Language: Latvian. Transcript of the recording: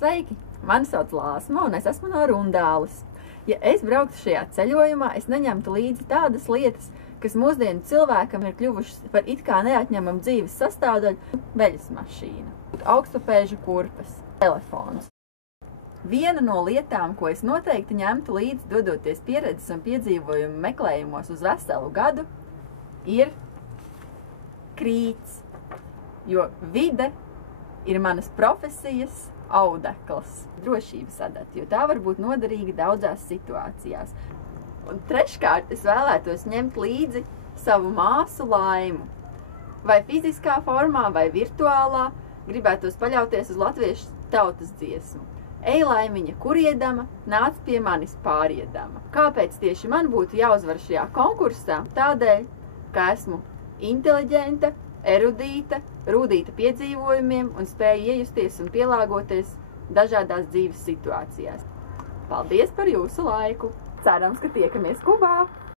Sveiki! Mani sauc Lāsma un es esmu no Rundāles. Ja es brauktu šajā ceļojumā, es neņemtu līdzi tādas lietas, kas mūsdienu cilvēkam ir kļuvušas par it kā neatņemamu dzīves sastāvdaļu – veļas mašīna, augstupēžu kurpes, telefons. Viena no lietām, ko es noteikti ņemtu līdzi, dodoties pieredzes un piedzīvojumu meklējumos uz veselu gadu, ir krīts, jo vide ir manas profesijas audekls, drošības adata, jo tā var būt noderīga daudzās situācijās. Un treškārt es vēlētos ņemt līdzi savu māsu Laimu. Vai fiziskā formā, vai virtuālā, gribētos paļauties uz latviešu tautas dziesmu. Ej, Laimiņa, kur iedama, nāc pie manis pāriedama. Kāpēc tieši man būtu jāuzvar šajā konkursā? Tādēļ, ka esmu inteliģenta, erudīta, rūdīta piedzīvojumiem un spēju iejusties un pielāgoties dažādās dzīves situācijās. Paldies par jūsu laiku! Cerams, ka tiekamies Kubā!